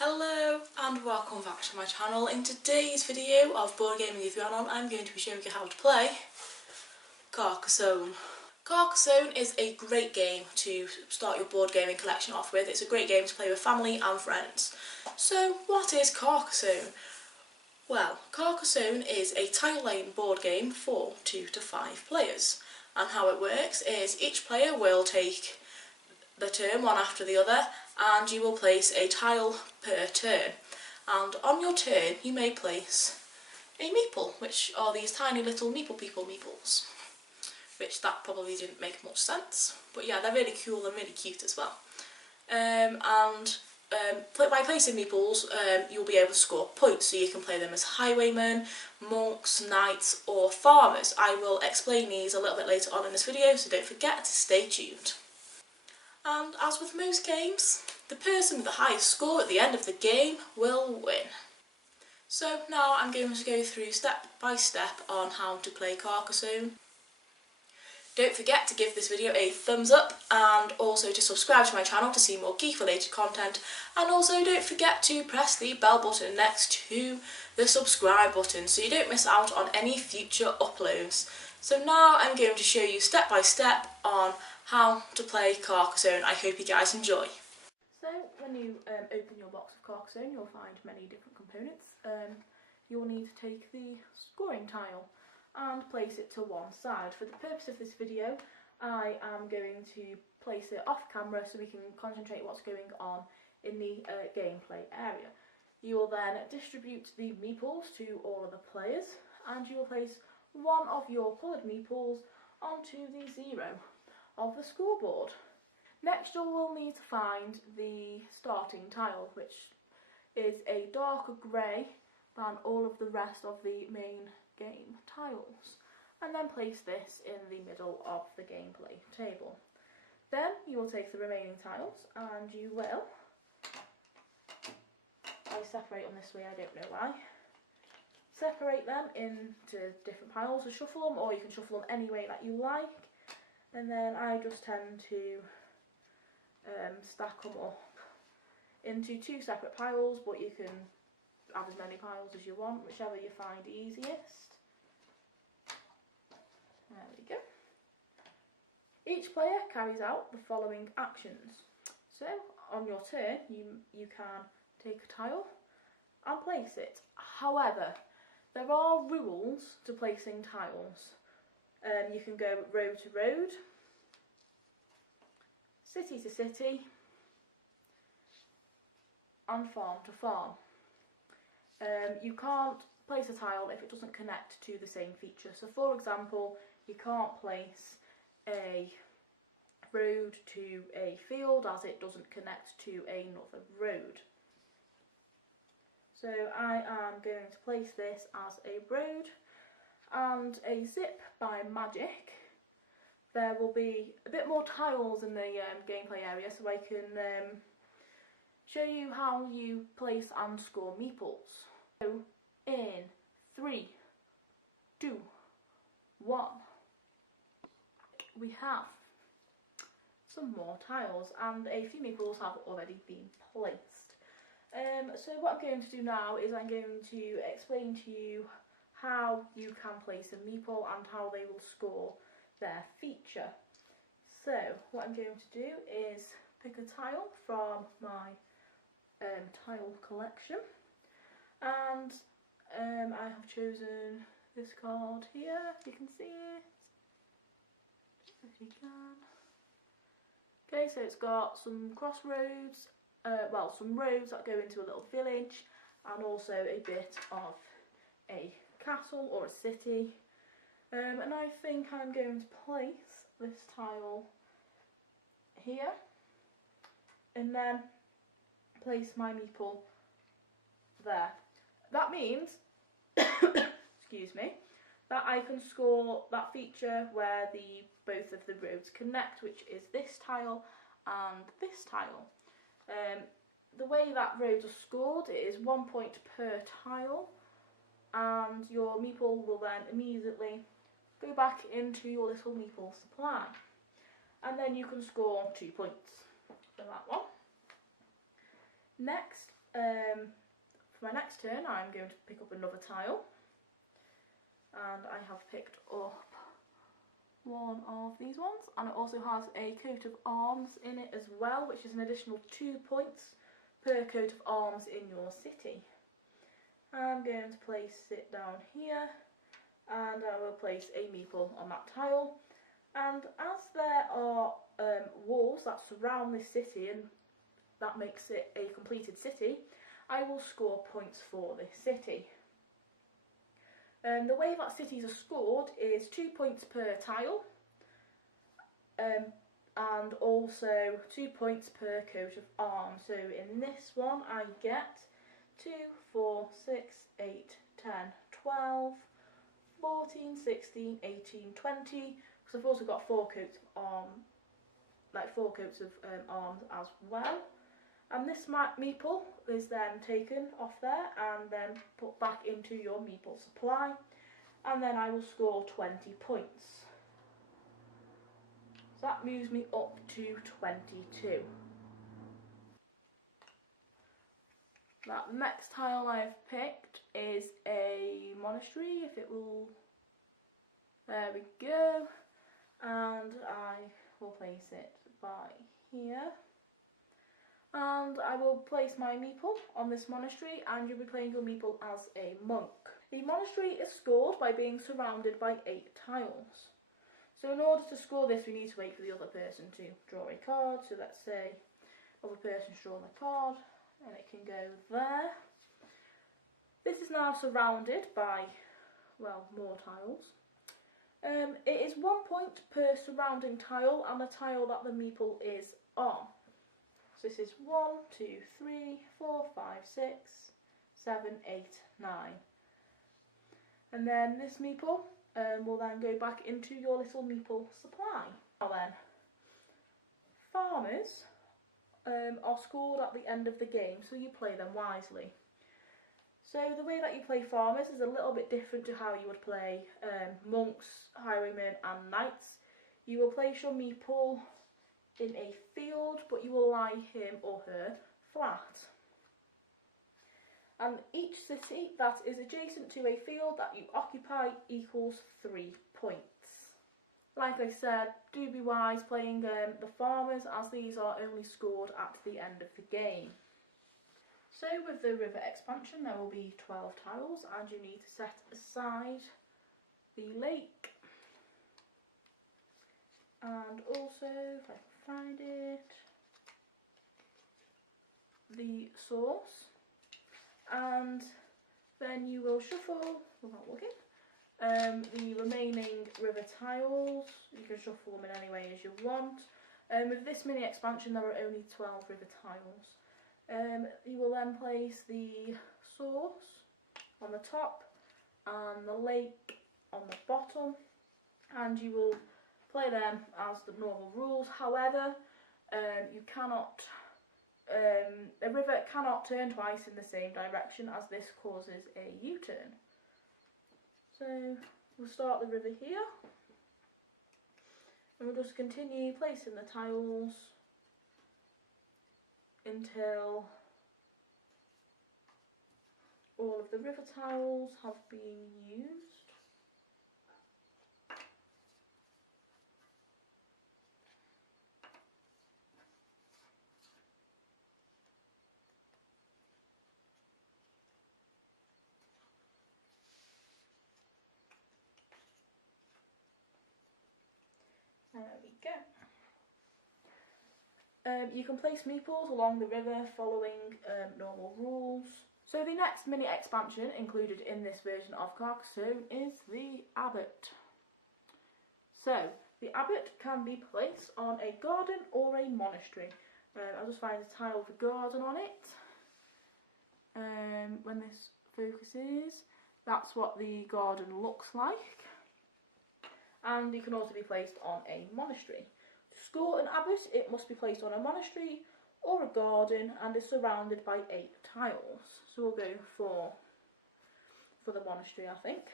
Hello and welcome back to my channel. In today's video of Board Gaming with Rhiannon, I'm going to be showing you how to play Carcassonne. Carcassonne is a great game to start your board gaming collection off with. It's a great game to play with family and friends. So what is Carcassonne? Well, Carcassonne is a tile-laying board game for 2 to 5 players. And how it works is each player will take the turn one after the other, and you will place a tile per turn. And on your turn you may place a meeple, which are these tiny little meeples. Which that probably didn't make much sense, but yeah, they're really cool and really cute as well. By placing meeples, you'll be able to score points, so you can play them as highwaymen, monks, knights or farmers. I will explain these a little bit later on in this video, so don't forget to stay tuned. And as with most games, the person with the highest score at the end of the game will win. So now I'm going to go through step by step on how to play Carcassonne. Don't forget to give this video a thumbs up and also to subscribe to my channel to see more geek related content, and also don't forget to press the bell button next to the subscribe button so you don't miss out on any future uploads. So now I'm going to show you step by step on how to play Carcassonne. I hope you guys enjoy. So when you open your box of Carcassonne, you'll find many different components. You'll need to take the scoring tile and place it to one side. For the purpose of this video, I am going to place it off camera so we can concentrate what's going on in the gameplay area. You will then distribute the meeples to all of the players, and you will place one of your coloured meeples onto the 0 of the scoreboard. Next you will need to find the starting tile, which is a darker grey than all of the rest of the main game tiles, and then place this in the middle of the gameplay table. Then you will take the remaining tiles and you will, I separate them this way, I don't know why, separate them into different piles to shuffle them, or you can shuffle them any way that you like. And then I just tend to stack them up into 2 separate piles, but you can have as many piles as you want, whichever you find easiest. There we go. Each player carries out the following actions. So on your turn you can take a tile and place it. However, there are rules to placing tiles. You can go road to road, city to city, and farm to farm. You can't place a tile if it doesn't connect to the same feature. So for example, you can't place a road to a field as it doesn't connect to another road. So I am going to place this as a road and a zip by magic. There will be a bit more tiles in the gameplay area, so I can show you how you place and score meeples. So in 3, 2, 1, we have some more tiles and a few meeples have already been placed. So what I'm going to do now is I'm going to explain to you how you can place a meeple and how they will score their feature. So what I'm going to do is pick a tile from my tile collection, and I have chosen this card here, if you can see it, if you can. Okay, so it's got some crossroads, some roads that go into a little village, and also a bit of a castle or a city, and I think I'm going to place this tile here and then place my meeple there. That means excuse me, that I can score that feature where both of the roads connect, which is this tile and this tile. The way that roads are scored, it is 1 point per tile, and your meeple will then immediately go back into your little meeple supply, and then you can score 2 points for that one. Next For my next turn, I'm going to pick up another tile, and I have picked up one of these ones, and it also has a coat of arms in it as well, which is an additional 2 points per coat of arms in your city. I'm going to place it down here, and I will place a meeple on that tile. And as there are walls that surround this city, and that makes it a completed city, I will score points for this city. The way that cities are scored is 2 points per tile, and also 2 points per coat of arms. So in this one I get 2, 4, 6, 8, 10, 12, 14, 16, 18, 20, because I've also got 4 coats of arms, arms as well. And this meeple is then taken off there and then put back into your meeple supply, and then I will score 20 points. So that moves me up to 22. That next tile I've picked is a monastery, if it will, there we go, and I will place it by here. And I will place my meeple on this monastery, and you'll be playing your meeple as a monk. The monastery is scored by being surrounded by 8 tiles. So in order to score this, we need to wait for the other person to draw a card. So let's say the other person's drawn a card, and it can go there. This is now surrounded by, well, more tiles. It is 1 point per surrounding tile and the tile that the meeple is on. So this is 1, 2, 3, 4, 5, 6, 7, 8, 9. And then this meeple will then go back into your little meeple supply. Now then, farmers are scored at the end of the game, so you play them wisely. So the way that you play farmers is a little bit different to how you would play monks, highwaymen and knights. You will place your meeple in a field, but you will lie him or her flat. And each city that is adjacent to a field that you occupy equals 3 points. Like I said, do be wise playing the farmers, as these are only scored at the end of the game. So with the river expansion there will be 12 tiles, and you need to set aside the lake. And also, if I can find it, the source. And then you will shuffle, without looking, the remaining river tiles. You can shuffle them in any way as you want. With this mini expansion there are only 12 river tiles. You will then place the source on the top and the lake on the bottom, and you will play them as the normal rules. However, you cannot, a river cannot turn twice in the same direction, as this causes a U-turn. So we'll start the river here, and we'll just continue placing the tiles until all of the river tiles have been used. There we go. You can place meeples along the river following normal rules. So the next mini expansion included in this version of Carcassonne is the abbot. So the abbot can be placed on a garden or a monastery. I'll just find a tile with a garden on it. When this focuses, that's what the garden looks like. And it can also be placed on a monastery. To score an abbot, it must be placed on a monastery or a garden and is surrounded by 8 tiles. So we'll go for the monastery, I think.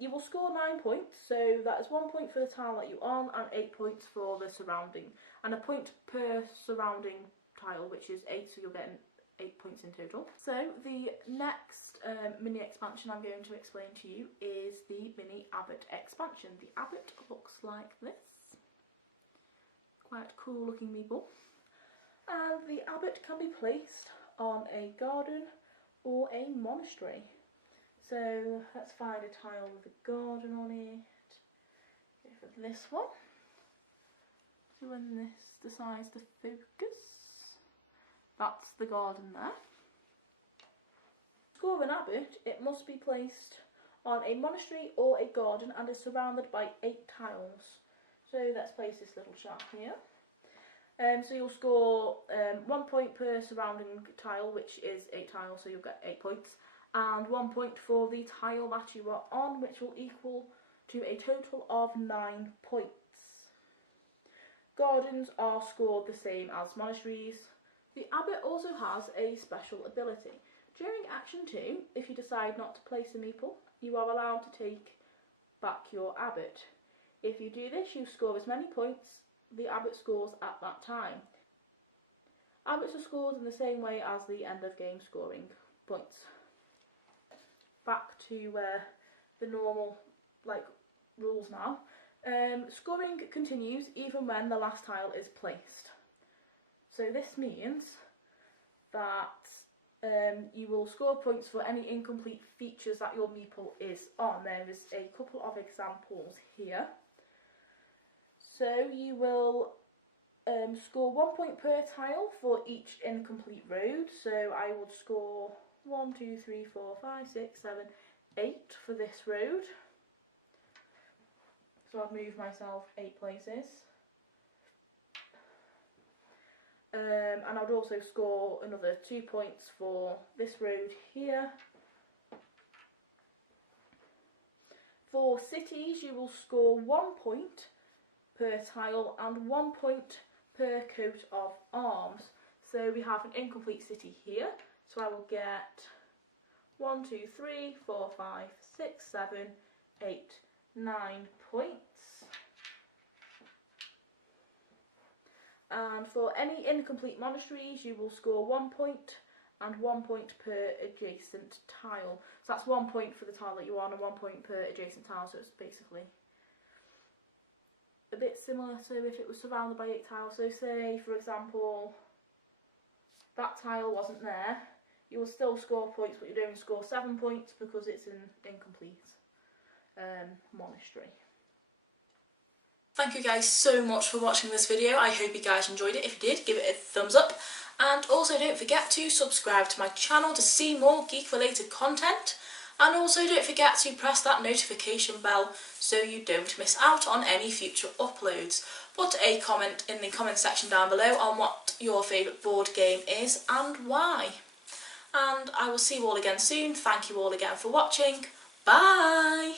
You will score 9 points, so that is 1 point for the tile that you're on and 8 points for the surrounding, and a point per surrounding tile, which is 8, so you're getting 8 points in total. So the next mini expansion I'm going to explain to you is the mini Abbot expansion. The Abbot looks like this. Quite cool looking meeple. And the Abbot can be placed on a garden or a monastery. So let's find a tile with a garden on it. Go for this one. So when this decides to focus, that's the garden there. To score an Abbot, it must be placed on a monastery or a garden and is surrounded by 8 tiles. So let's place this little chap here. So you'll score 1 point per surrounding tile, which is 8 tiles, so you'll get 8 points. And 1 point for the tile that you are on, which will equal to a total of 9 points. Gardens are scored the same as monasteries. The Abbot also has a special ability. During Action 2, if you decide not to place a meeple, you are allowed to take back your Abbot. If you do this, you score as many points the Abbot scores at that time. Abbots are scored in the same way as the end of game scoring points. Back to the normal rules now. Scoring continues even when the last tile is placed. So this means that you will score points for any incomplete features that your meeple is on. There is a couple of examples here. So you will score 1 point per tile for each incomplete road. So I would score 1, 2, 3, 4, 5, 6, 7, 8 for this road. So I've moved myself 8 places. And I would also score another 2 points for this road here. For cities, you will score 1 point per tile and 1 point per coat of arms. So we have an incomplete city here. So I will get 1, 2, 3, 4, 5, 6, 7, 8, 9 points. And for any incomplete monasteries, you will score 1 point and 1 point per adjacent tile. So that's 1 point for the tile that you're on and 1 point per adjacent tile. So it's basically a bit similar to if it was surrounded by 8 tiles. So say, for example, that tile wasn't there, you will still score points, but you'd only score 7 points because it's an incomplete monastery. Thank you guys so much for watching this video. I hope you guys enjoyed it. If you did, give it a thumbs up. And also don't forget to subscribe to my channel to see more geek related content. And also don't forget to press that notification bell so you don't miss out on any future uploads. Put a comment in the comment section down below on what your favourite board game is and why. And I will see you all again soon. Thank you all again for watching. Bye!